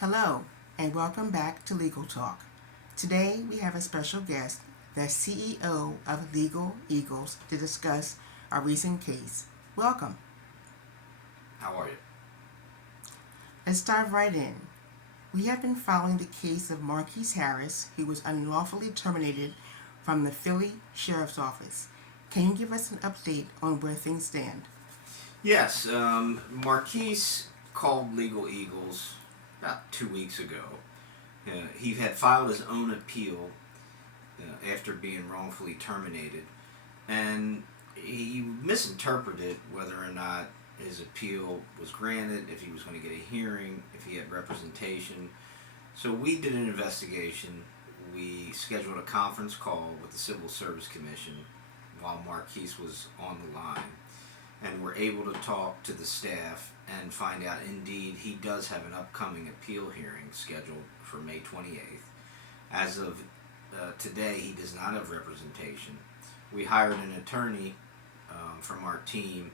Hello, and welcome back to Legal Talk. Today we have a special guest, the CEO of Legal Eagles, to discuss our recent case. Welcome. How are you? Let's dive right in. We have been following the case of Marquise Harris, who was unlawfully terminated from the Philly Sheriff's Office. Can you give us an update on where things stand? Yes, Marquise called Legal Eagles about 2 weeks ago. He had filed his own appeal after being wrongfully terminated, and he misinterpreted whether or not his appeal was granted, if he was going to get a hearing, if he had representation. So we did an investigation. We scheduled a conference call with the Civil Service Commission while Marquise was on the line, and were able to talk to the staff and find out indeed he does have an upcoming appeal hearing scheduled for May 28th. As of today, he does not have representation. We hired an attorney from our team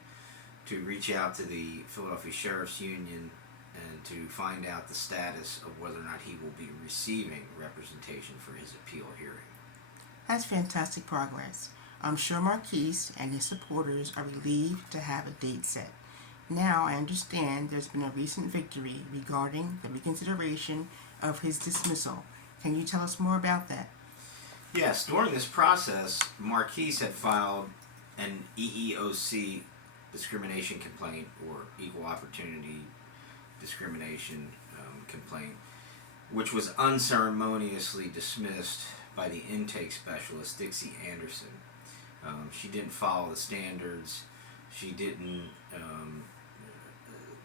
to reach out to the Philadelphia Sheriff's Union and to find out the status of whether or not he will be receiving representation for his appeal hearing. That's fantastic progress. I'm sure Marquise and his supporters are relieved to have a date set. Now I understand there's been a recent victory regarding the reconsideration of his dismissal. Can you tell us more about that? Yes, during this process, Marquise had filed an EEOC discrimination complaint, or equal opportunity discrimination complaint, which was unceremoniously dismissed by the intake specialist, Dixie Anderson. She didn't follow the standards. She didn't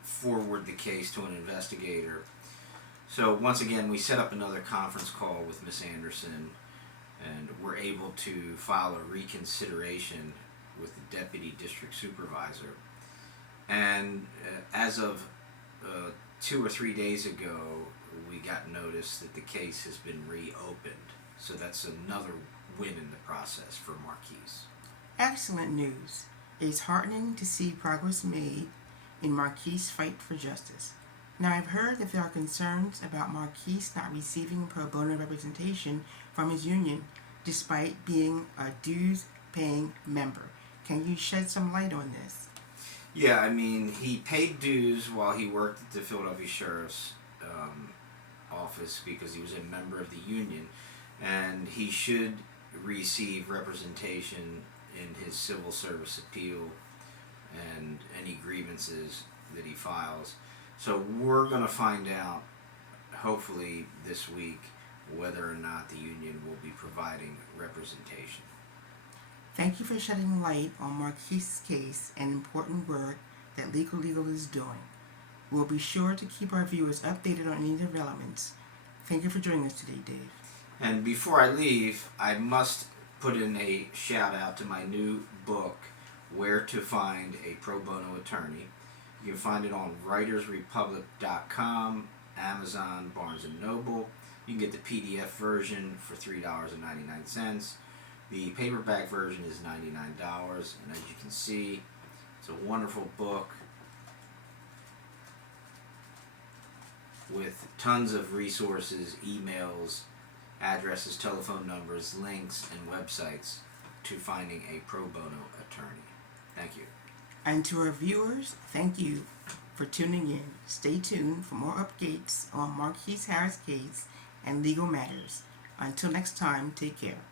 forward the case to an investigator. So once again, we set up another conference call with Miss Anderson, and we're able to file a reconsideration with the deputy district supervisor. And as of 2 or 3 days ago, we got notice that the case has been reopened. So that's another win in the process for Marquise. Excellent news. It's heartening to see progress made in Marquise's fight for justice. Now, I've heard that there are concerns about Marquise not receiving pro bono representation from his union despite being a dues-paying member. Can you shed some light on this? Yeah, I mean, he paid dues while he worked at the Philadelphia Sheriff's office because he was a member of the union, and he should receive representation in his civil service appeal and any grievances that he files. So we're going to find out, hopefully this week, whether or not the union will be providing representation. Thank you for shedding light on Marquise's case and important work that Legal Eagle is doing. We'll be sure to keep our viewers updated on any developments. Thank you for joining us today, Dave. And before I leave, I must put in a shout out to my new book, Where to Find a Pro Bono Attorney. You can find it on writersrepublic.com, Amazon, Barnes & Noble. You can get the PDF version for $3.99. The paperback version is $99, and as you can see, it's a wonderful book with tons of resources, emails, addresses, telephone numbers, links, and websites to finding a pro bono attorney. Thank you. And to our viewers, thank you for tuning in. Stay tuned for more updates on Marquise Harris' case and legal matters. Until next time, take care.